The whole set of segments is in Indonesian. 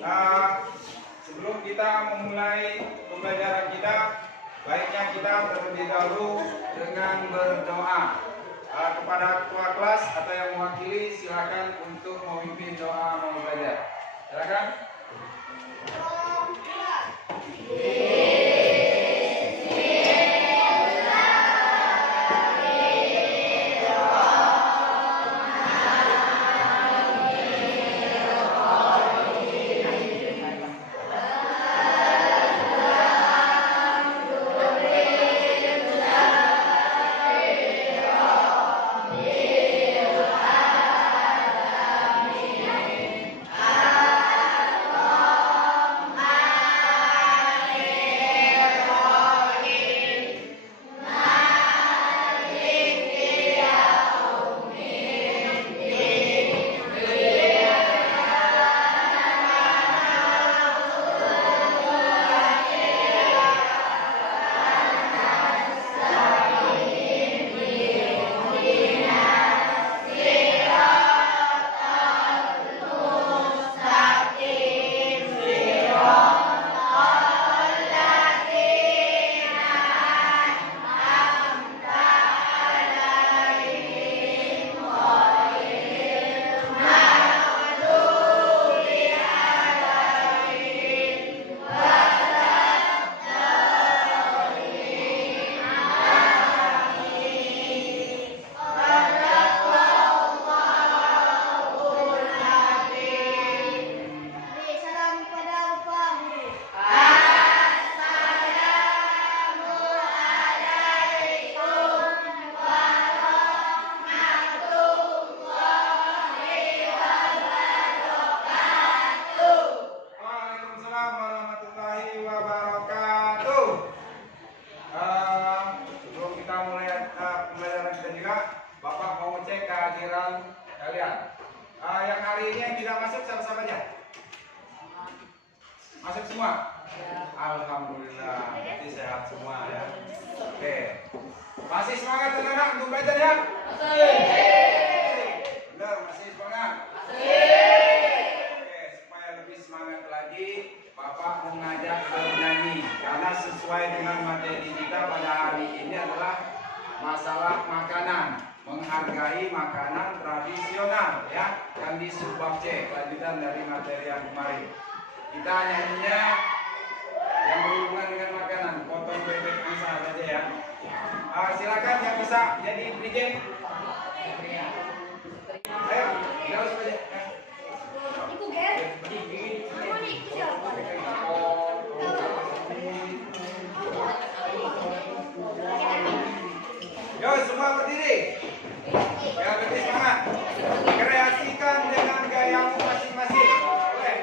Sebelum kita memulai pembelajaran kita, baiknya kita terlebih dahulu dengan berdoa. Kepada ketua kelas atau yang mewakili, silakan untuk memimpin doa mau belajar. Silakan. Yang hari ini yang tidak masuk siapa-siapa aja? Masuk semua? Alhamdulillah, berarti sehat semua ya. Oke, masih semangat anak-anak untuk belajar ya? Benar, masih semangat? Oke, supaya lebih semangat lagi, Bapak mengajak bernyanyi karena sesuai dengan materi kita pada hari ini adalah masalah makanan. Menghargai makanan tradisional ya, yang di subbab C, kelanjutan dari materi yang kemarin. Kita nyanyinya yang berhubungan dengan makanan, potong bebek angsa saja ya. Silakan yang bisa jadi bridging. Ayo, kita harus baca. Yo, semua berdiri. Ya, lebih semangat. Kreasikan dengan gayamu masing-masing. Boleh.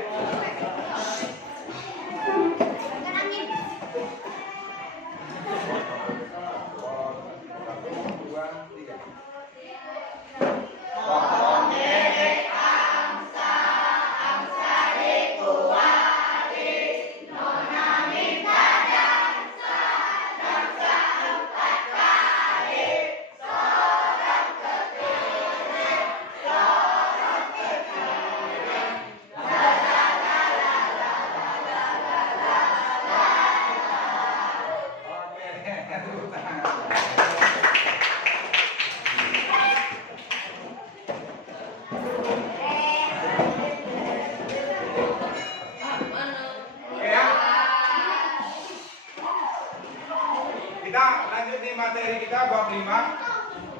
Kita lanjut di materi kita bab 5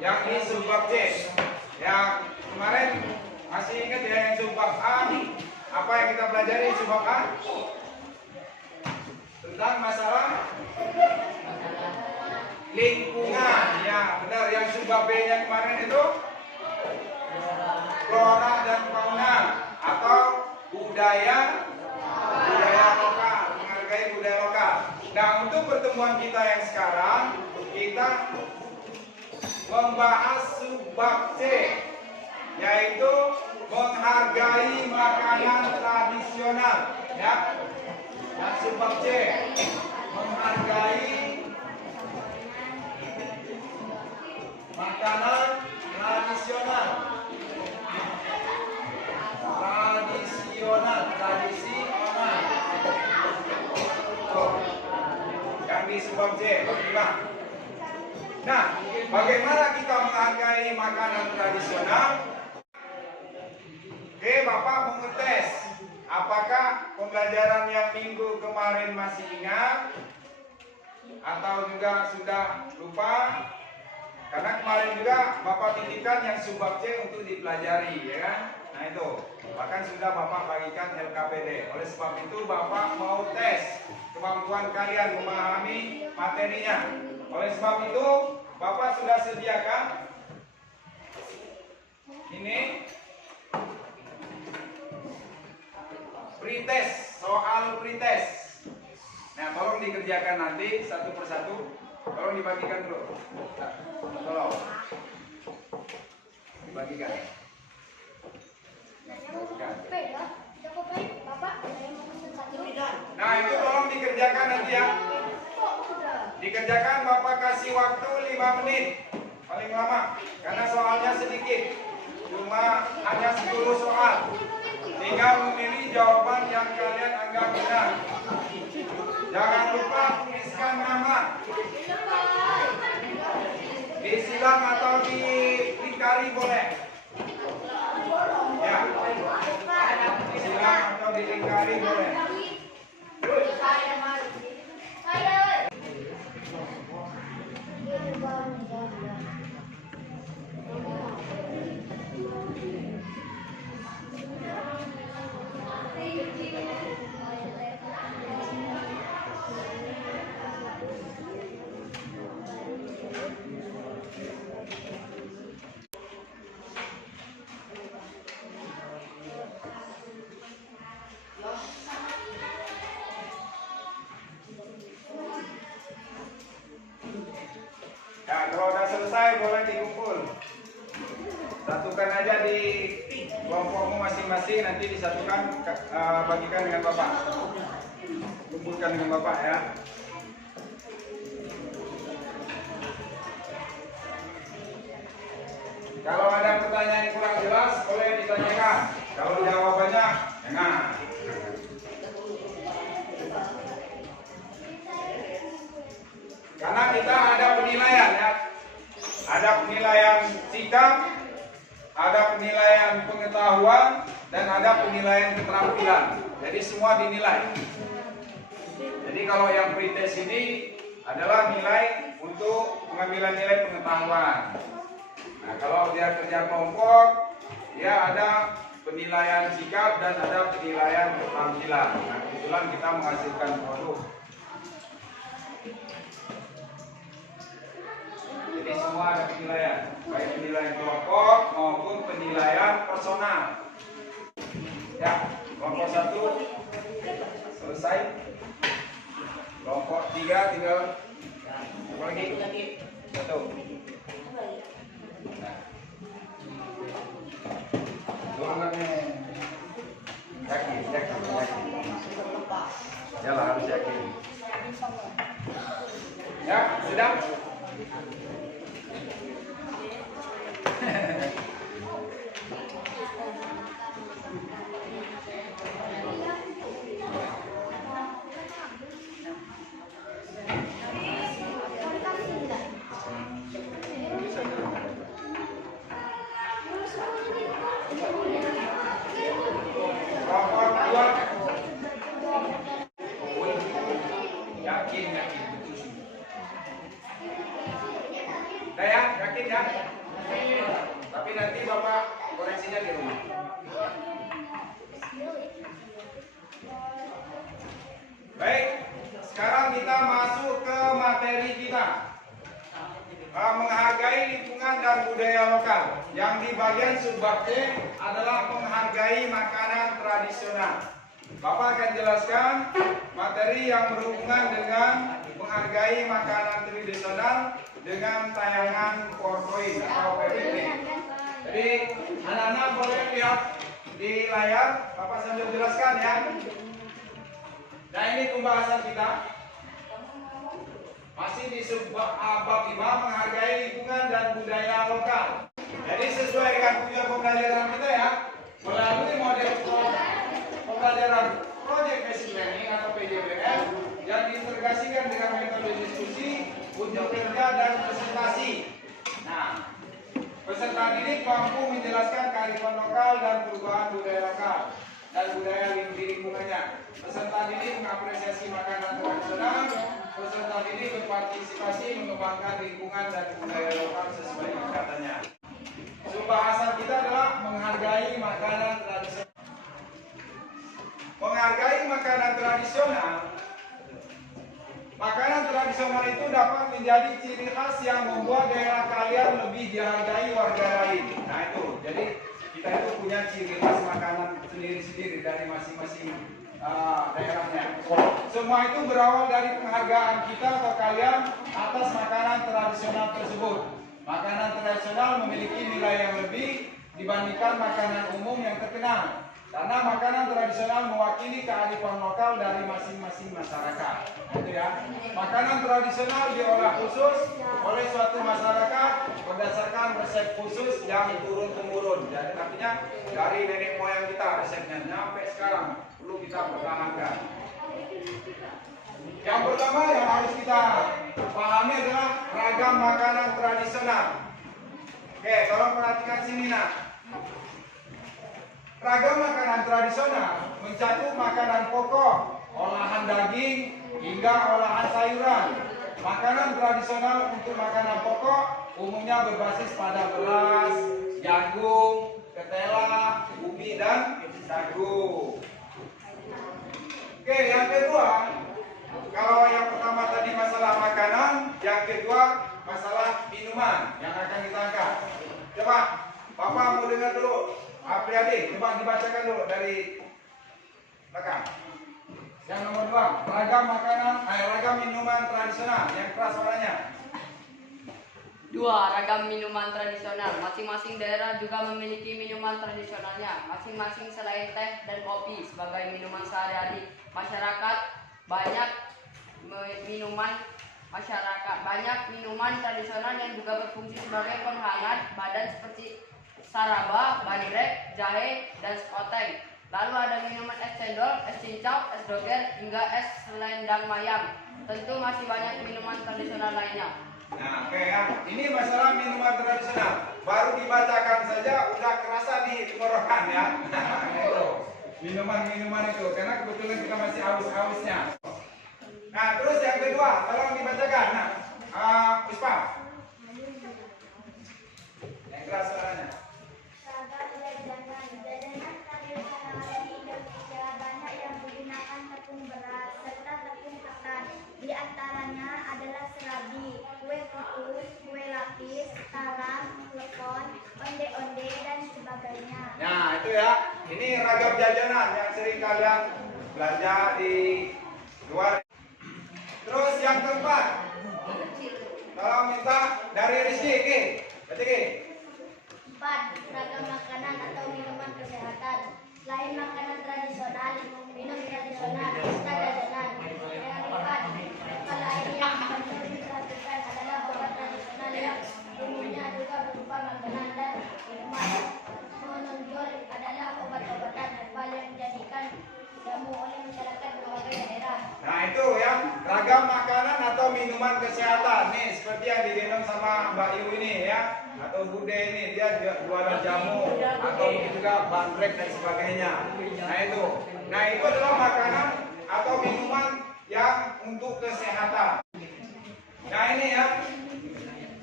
yang di subbab C. Yang kemarin masih ingat ya yang subbab A? Apa yang kita pelajari subbab A? Tentang masalah lingkungan. Ya, benar. Yang subbab B-nya kemarin itu flora dan fauna atau budaya lokal, menghargai budaya lokal. Nah, untuk pertemuan kita yang sekarang, kita membahas subbab C, yaitu menghargai makanan tradisional. Ya, dan subbab C, menghargai makanan tradisional. Tradisi subbab C, bab 5. Nah, bagaimana kita menghargai makanan tradisional? Oke, Bapak mau ngetes. Apakah pembelajaran yang minggu kemarin masih ingat? Atau juga sudah lupa? Karena kemarin juga Bapak titipkan yang subbab C untuk dipelajari, ya kan? Nah itu, bahkan sudah Bapak bagikan LKPD. Oleh sebab itu Bapak mau tes kemampuan kalian memahami materinya. Oleh sebab itu Bapak sudah sediakan ini pretest, soal pretest. Nah, tolong dikerjakan nanti satu persatu. Tolong dibagikan dulu. Tolong dibagikan. Nah, itu tolong dikerjakan nanti ya. Dikerjakan, Bapak kasih waktu 5 menit paling lama, karena soalnya sedikit, cuma hanya 10 soal. Tinggal memilih jawaban yang kalian anggap benar. Jangan lupa tuliskan nama di silang atau di lingkari boleh ya, di silang atau di lingkari boleh. Nah, kalau udah selesai boleh dikumpul. Satukan aja di kelompokmu masing-masing, nanti disatukan, bagikan dengan Bapak. Kumpulkan dengan Bapak ya. Kalau ada pertanyaan yang kurang jelas, boleh ditanyakan. Kalau jawabannya, jangan. Karena kita ada penilaian ya. Ada penilaian sikap, ada penilaian pengetahuan, dan ada penilaian keterampilan. Jadi semua dinilai. Jadi kalau yang pretest ini adalah nilai untuk pengambilan nilai pengetahuan. Nah, kalau dia kerja kelompok, dia ada penilaian sikap dan ada penilaian keterampilan. Nah, kebetulan kita menghasilkan produk. Jadi semua ada penilaian, baik penilaian kelompok maupun penilaian personal. Ya, kelompok 1 selesai. Kelompok 3 tinggal apa lagi? 1. Nah. Turunannya yakin. Yalah, harus yakin. Ya, sudah. Yakin ya? Tapi nanti Bapak koreksinya di rumah. Baik, sekarang kita masuk ke materi kita. Menghargai lingkungan dan budaya lokal. Yang di bagian subbab C adalah menghargai makanan tradisional. Bapak akan jelaskan materi yang berhubungan dengan menghargai makanan tradisional dengan tayangan PowerPoint atau PPT. Jadi anak-anak boleh lihat di layar, Bapak sambil jelaskan ya. Nah, ini pembahasan kita masih di bab 5, menghargai lingkungan dan budaya lokal. Jadi sesuai dengan tujuan pembelajaran kita ya, melalui model pembelajaran Project Basic Learning atau PJBL yang diintegrasikan dengan metode unjuk kerja dan presentasi. Nah, peserta didik mampu menjelaskan kearifan lokal dan perubahan budaya lokal dan budaya di lingkungannya. Peserta didik mengapresiasi makanan tradisional. Peserta didik berpartisipasi mengembangkan lingkungan dan budaya lokal sesuai tingkatannya. Pembahasan kita adalah menghargai makanan tradisional. Menghargai makanan tradisional. Makanan tradisional itu dapat menjadi ciri khas yang membuat daerah kalian lebih dihargai warga lain. Nah itu, jadi kita itu punya ciri khas makanan sendiri-sendiri dari masing-masing daerahnya. Semua itu berawal dari penghargaan kita atau kalian atas makanan tradisional tersebut. Makanan tradisional memiliki nilai yang lebih dibandingkan makanan umum yang terkenal. Karena makanan tradisional mewakili kearifan lokal dari masing-masing masyarakat. Gitu ya. Makanan tradisional diolah khusus oleh suatu masyarakat berdasarkan resep khusus yang turun-temurun. Jadi artinya dari nenek moyang kita resepnya sampai sekarang perlu kita pertahankan. Yang pertama yang harus kita pahami adalah ragam makanan tradisional. Oke, tolong perhatikan sini nak. Ragam makanan tradisional mencakup makanan pokok, olahan daging, hingga olahan sayuran. Makanan tradisional untuk makanan pokok umumnya berbasis pada beras, jagung, ketela, ubi, dan sagu. Oke, yang kedua, kalau yang pertama tadi masalah makanan, yang kedua masalah minuman yang akan kita angkat. Coba, Bapak mau dengar dulu. Adik-adik, coba dibacakan dulu dari belakang. Yang nomor 2, ragam minuman tradisional. Yang keras suaranya. 2. Ragam minuman tradisional. Masing-masing daerah juga memiliki minuman tradisionalnya. Masing-masing selain teh dan kopi sebagai minuman sehari-hari masyarakat, banyak minuman tradisional yang juga berfungsi sebagai penghangat badan seperti saraba, bandrek, jahe, dan sekoteng. Lalu ada minuman es cendol, es cincau, es doger, hingga es selendang mayang. Tentu masih banyak minuman tradisional lainnya. Nah, oke ya. Ini masalah minuman tradisional. Baru dibacakan saja udah kerasa di tenggorokan ya. Itu minuman-minuman itu. Karena kebetulan kita masih haus-hausnya. Nah, terus yang kedua, tolong dibacakan. Nah, Puspa. Yang keras suaranya. Di antaranya adalah serabi, kue putus, kue lapis, talam, lepon, onde-onde, dan sebagainya. Nah itu ya, ini ragam jajanan yang sering kalian belanja di luar. Terus yang keempat, tolong minta dari Rizky, Ki. Baca Ki. 4. Ragam makanan atau minuman kesehatan. Selain makanan tradisional, minum tradisional, serta jajanan. Yang 4. Lain yang perlu diperhatikan adalah obat tradisional yang umumnya juga berupa makanan dan minuman. Menonjol adalah obat-obatan herbal yang dijadikan jamu oleh masyarakat berbagai daerah. Nah itu ya, ragam makanan atau minuman kesehatan. Nih seperti yang digendong sama Mbak Yu ini ya, atau Bude ini, dia jualan jamu atau juga bandrek dan sebagainya. Nah itu adalah makanan atau minuman yang untuk kesehatan. Nah ini ya,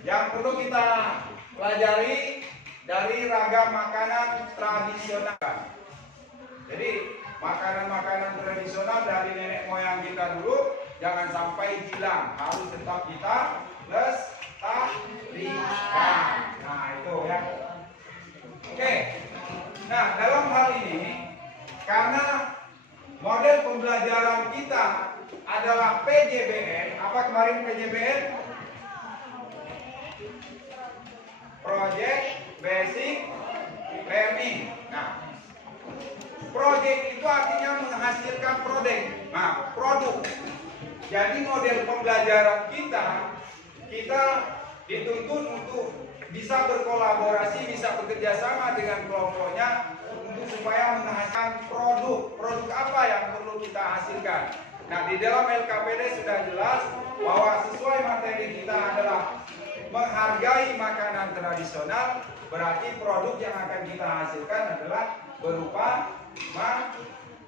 yang perlu kita pelajari dari ragam makanan tradisional. Jadi makanan-makanan tradisional dari nenek moyang kita dulu jangan sampai hilang, harus tetap kita lestarikan. Nah itu ya. Oke. Nah dalam hal ini, karena model pembelajaran kita adalah PJBN. Apa kemarin PJBN? Project Basic Learning. Nah, project itu artinya menghasilkan produk. Jadi model pembelajaran kita dituntut untuk bisa berkolaborasi, bisa bekerja sama dengan kelompoknya untuk supaya menghasilkan produk. Produk apa yang perlu kita hasilkan? Nah, di dalam LKPD sudah jelas bahwa sesuai materi kita adalah menghargai makanan tradisional, berarti produk yang akan kita hasilkan adalah berupa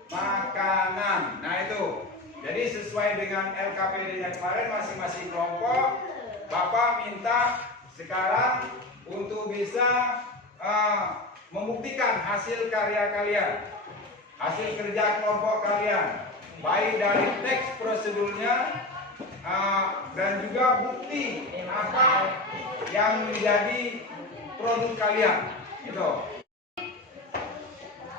makanan. Nah itu, jadi sesuai dengan LKPD-nya kemarin masing-masing kelompok, Bapak minta sekarang untuk bisa membuktikan hasil karya kalian, hasil kerja kelompok kalian, baik dari teks prosedurnya dan juga bukti apa yang menjadi produk kalian. Itu.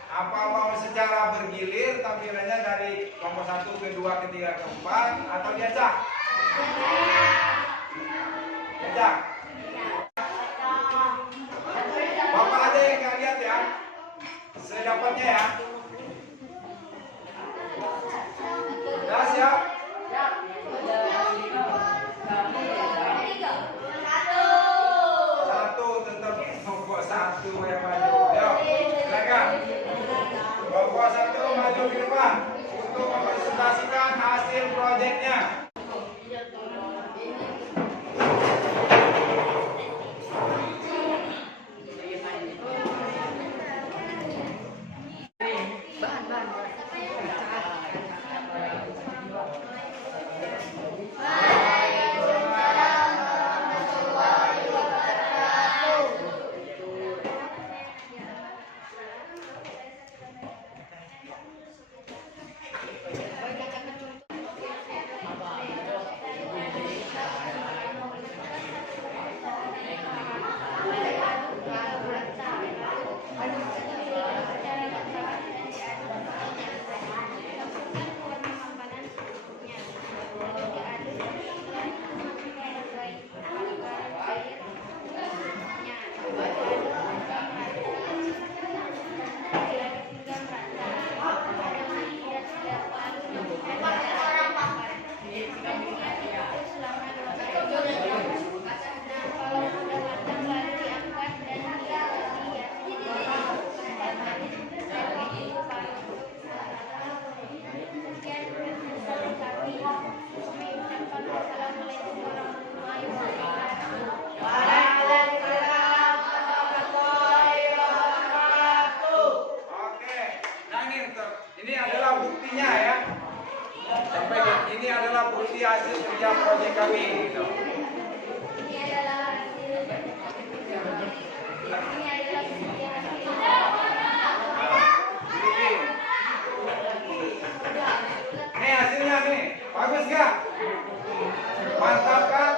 Apa mau secara bergilir tampilannya dari kelompok 1, kedua, ketiga, keempat atau diacak? Diacak. Bapak ada yang nggak lihat ya? Sedapatnya ya. Sudah siap? Satu tetap kelompok 1 yang maju. Yuk, silakan. Kelompok 1 maju ke depan untuk mempresentasikan hasil proyeknya. Ini adalah buktinya ya. Sampai ini adalah bukti hasil kerja proyek kami. Gitu. Nih hasilnya nih, bagus gak? Mantap kan?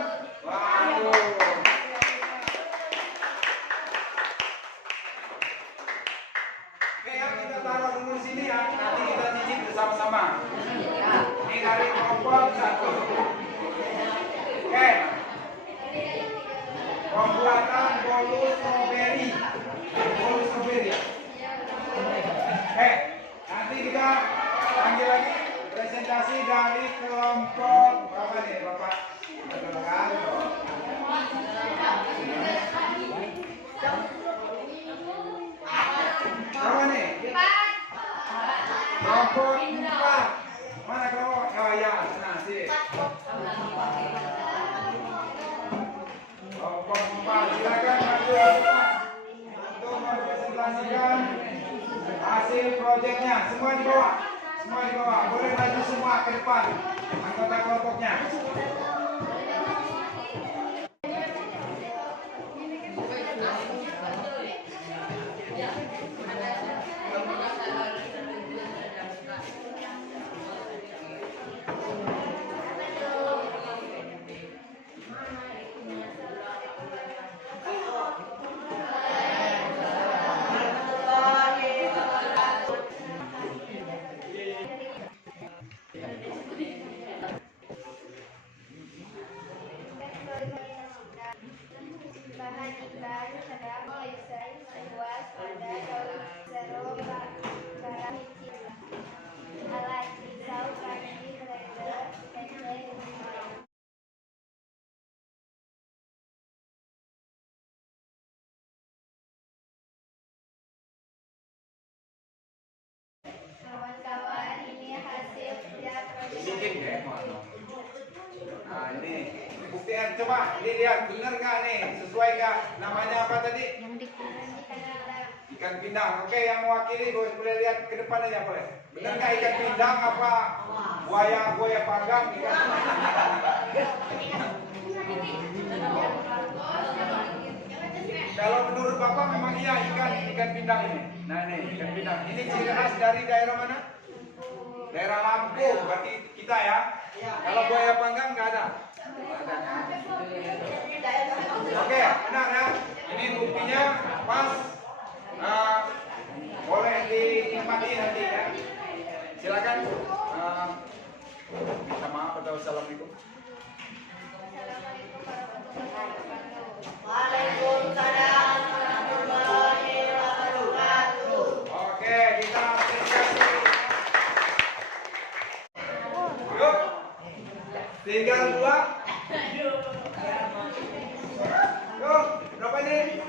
Waduh. Oke ya, kita taruh dulu sini ya. Nanti kita cicip bersama-sama. Ini dari kelompok 1. Oke. Pembuatan bolu strawberry. Bolu strawberry. Oke. Nanti kita panggil lagi presentasi dari kelompok berapa nih Bapak? Kan? Berapa nih? Kelompok 4. Mana kelompok? Oh ya, nah sini. Kelompok 4, silakan maju untuk mempresentasikan hasil proyeknya. Semua di bawah. Semua di bawah. Boleh maju semua ke depan. Anggota kelompoknya. Pak, ini lihat benar nggak nih, sesuai nggak? Namanya apa tadi? Ikan pindang. Oke, yang mewakili boleh lihat ke depan aja boleh. Benar nggak ikan pindang apa buaya panggang? Kalau menurut Bapak memang iya ikan pindang ini. Nah ini ikan pindang. Ini ciri khas dari daerah mana? Daerah Lampung. Berarti kita ya. Kalau buaya panggang nggak ada. Oke, benar ya. Ini buktinya pas. Boleh dinikmati nanti ya. Silakan. Minta maaf atau assalamualaikum. Waalaikumsalam warahmatullahi wabarakatuh. Oke, kita apresiasi. Yuk. 3, 2. Yuk, berapa ini? 3.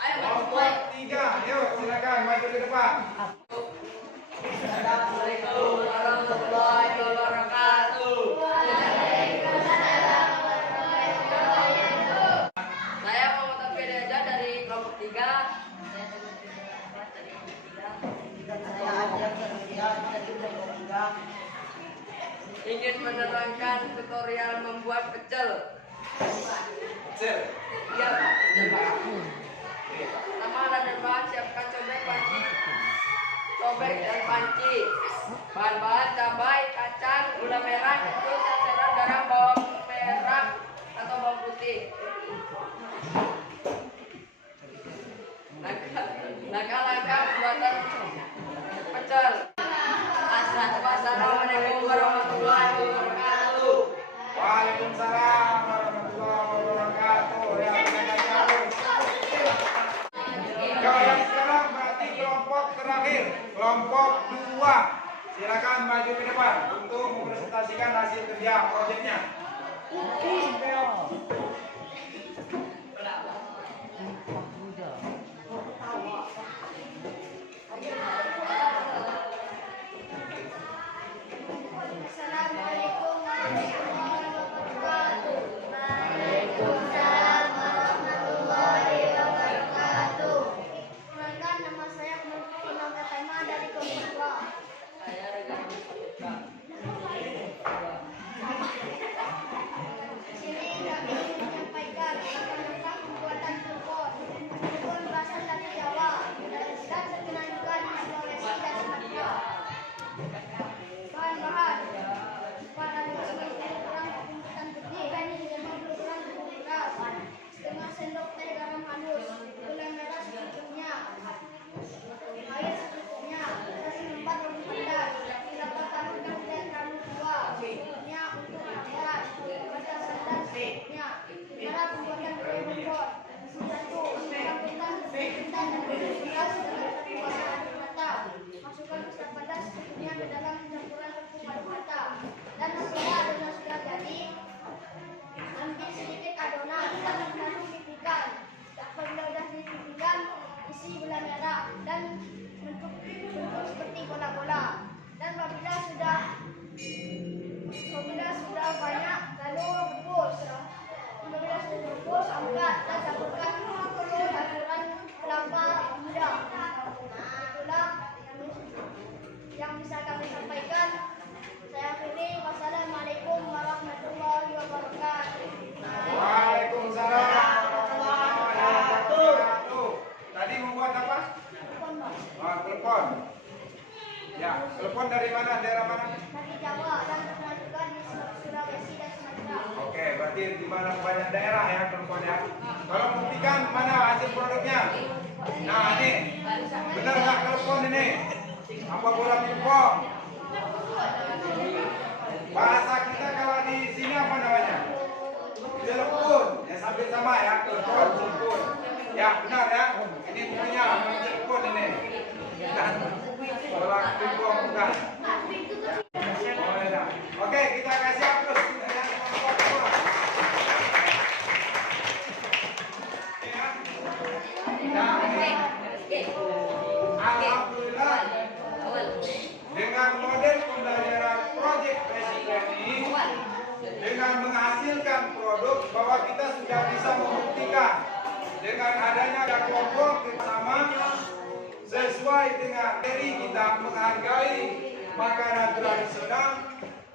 Kelompok 3. Yuk, silakan maju ke depan. Assalamualaikum warahmatullahi wabarakatuh. Saya Muhammad Firdaja dari kelompok 3. Ingin menerangkan tutorial membuat pecel. Pecel. Iya, Pak. Pecel, Pak. Pertama, alat dan bahan siapkan cobek, panci. Cobek dan panci. Bahan-bahan cabai, kacang, gula merah, kecut, saseran, garam, bawang merah atau bawang putih. Langkah-langkah pembuatan pecel. Assalamualaikum warahmatullahi wabarakatuh. Waalaikumsalam warahmatullahi wabarakatuh. Ya, yang sekarang berarti kelompok terakhir, kelompok 2. Silakan maju ke depan untuk mempresentasikan hasil kerja proyeknya. Assalamualaikum warahmatullahi wabarakatuh. Waalaikumsalam warahmatullahi wabarakatuh. Perkenalkan, nama saya Kunang Katama dari kelompok 2. Saya Regan Putra. Di sini kami ingin menyampaikan tentang pembuatan klepon. Klepon berasal dari Jawa dan terkenal juga di Sulawesi dan Sumatera. Bahan-bahan: 450 gram tepung ketan putih, 50 gram tepung beras, setengah sendok teh garam halus, gula merah secukupnya, air secukupnya, beras keempat roti padat, kelapa parut dan teh kamu 2, secukupnya untuk rakyat, baca santan secukupnya. Cara pembuatan kue klepon: 1. Campurkan tepung ketan dan tepung beras dengan tepung aduk rata. Masukkan pasta padas secukupnya ke dalam campuran tepung aduk rata. Dan setelah adonan sudah jadi, ambil sedikit adonan lalu pipihkan. Apabila sudah dipipihkan, isi gula merah dan bentuk seperti bola-bola. Dan apabila sudah banyak, lalu rebus. Apabila sudah rebus, angkat dan campurkan campuran kelapa muda. Nah, itulah yang bisa kami sampaikan. Saya akhiri. Wassalamualaikum warahmatullahi wabarakatuh. Waalaikumsalam warahmatullahi wabarakatuh. Tadi membuat apa? Telepon. Ya, telepon dari mana? Daerah mana? Dari Jawa dan terkenal juga di Sulawesi dan Sumatera. Oke, berarti di mana banyak daerah ya telepon ya. Tolong buktikan mana hasil produknya. Nah ini, benar nggak telepon ini? Apa bola pingpong? Bahasa kita kalau di sini apa namanya? Telepon. Ya sambil sama ya, telepon, telepon. Ya benar ya. Ini punya telepon ini. Dan bola pingpong bukan. Ya. Oke, kita kasih aplaus. Alhamdulillah dengan model pembelajaran proyek dengan menghasilkan produk bahwa kita sudah bisa membuktikan dengan adanya kelompok bersama sesuai dengan diri kita menghargai makanan tradisional,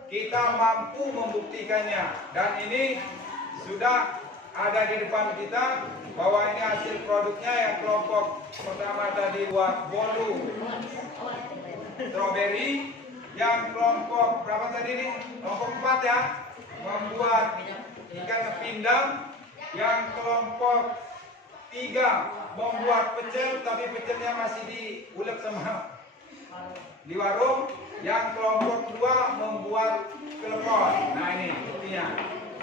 kita mampu membuktikannya. Dan ini sudah ada di depan kita bahwa ini hasil produknya. Yang kelompok pertama tadi buat bolu strawberry, yang kelompok berapa tadi nih? Kelompok 4 ya, membuat ikan pindang, yang kelompok 3 membuat pecel tapi pecelnya masih diulek sama di warung, yang kelompok 2 membuat klepon. Nah ini buktinya.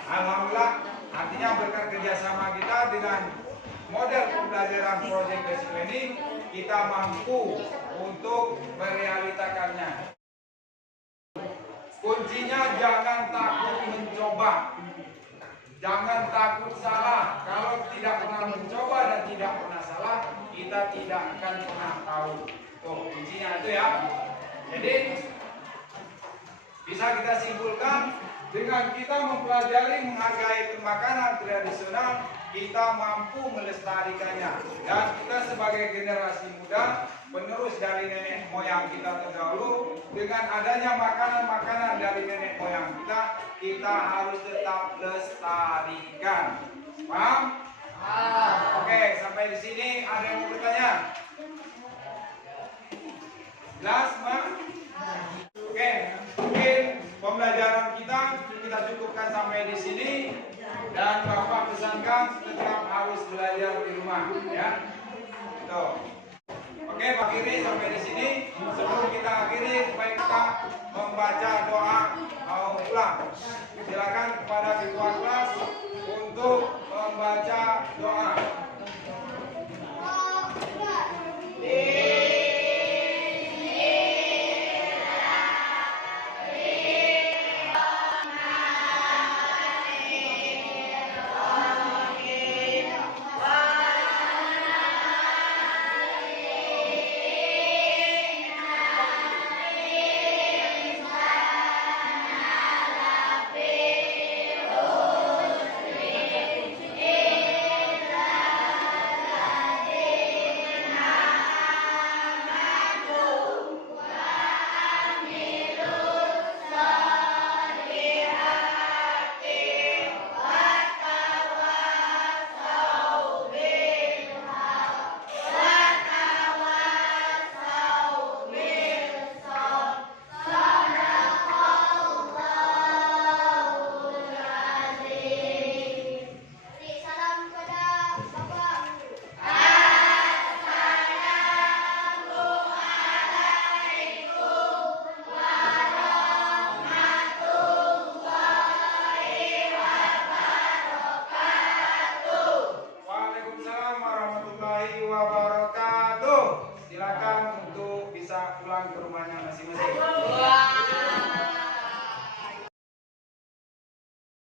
Alhamdulillah, artinya berkat kerjasama kita dengan model pembelajaran project based learning, kita mampu untuk merealitakannya. Kuncinya jangan takut mencoba, jangan takut salah. Kalau tidak pernah mencoba dan tidak pernah salah, kita tidak akan pernah tahu. Tuh kuncinya itu ya. Jadi bisa kita simpulkan, dengan kita mempelajari menghargai makanan tradisional, kita mampu melestarikannya. Dan kita sebagai generasi muda, penerus dari nenek moyang kita terdahulu, dengan adanya makanan-makanan dari nenek moyang kita, kita harus tetap lestarikan. Paham? Oke, sampai di sini ada yang mau bertanya? Jelas, Mak? Oke, mungkin pembelajaran kita cukupkan sampai di sini, dan Bapak pesankan tetap harus belajar di rumah, ya. Tuh. Oke, Pak Kiri sampai di sini. Sebelum kita akhiri, baik kita membaca doa mau pulang. Silakan kepada ketua kelas untuk membaca doa. Wabarakatuh. Silakan untuk bisa pulang ke rumahnya masing-masing.